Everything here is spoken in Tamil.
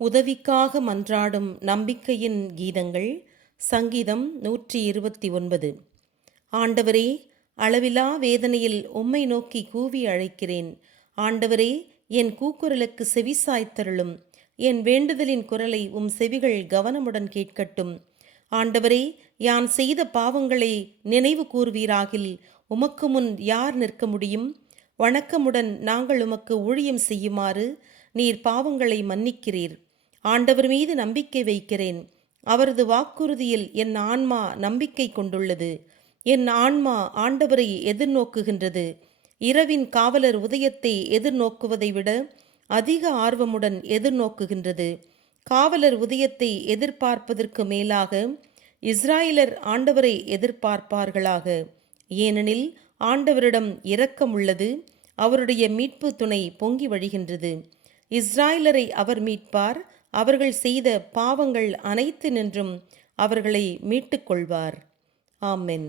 உதவிக்காக மன்றாடும் நம்பிக்கையின் கீதங்கள். சங்கீதம் 129. ஆண்டவரே, அளவிலா வேதனையில் உம்மை நோக்கி கூவி அழைக்கிறேன். ஆண்டவரே, என் கூக்குரலுக்கு செவிசாய்த்தருளும். என் வேண்டுதலின் குரலை உம் செவிகள் கவனமுடன் கேட்கட்டும். ஆண்டவரே, யான் செய்த பாவங்களை நினைவு கூர்வீராகில் உமக்கு முன் யார் நிற்க முடியும்? வணக்கமுடன் நாங்கள் உமக்கு ஊழியம் செய்யுமாறு நீர் பாவங்களை மன்னிக்கிறீர். ஆண்டவர் மீது நம்பிக்கை வைக்கிறேன். அவரது வாக்குறுதியில் என் ஆன்மா நம்பிக்கை கொண்டுள்ளது. என் ஆன்மா ஆண்டவரை எதிர்நோக்குகின்றது. இரவின் காவலர் உதயத்தை எதிர்நோக்குவதை விட அதிக ஆர்வமுடன் எதிர்நோக்குகின்றது. காவலர் உதயத்தை எதிர்பார்ப்பதற்கு மேலாக இஸ்ராயலர் ஆண்டவரை எதிர்பார்ப்பார்களாக. ஏனெனில் ஆண்டவரிடம் இரக்கம் உள்ளது. அவருடைய மீட்பு துணை பொங்கி வழிகின்றது. இஸ்ராயலரை அவர் மீட்பார். அவர்கள் செய்த பாவங்கள் அனைத்து நின்றும் அவர்களை மீட்டுக்கொள்வார். ஆமென்.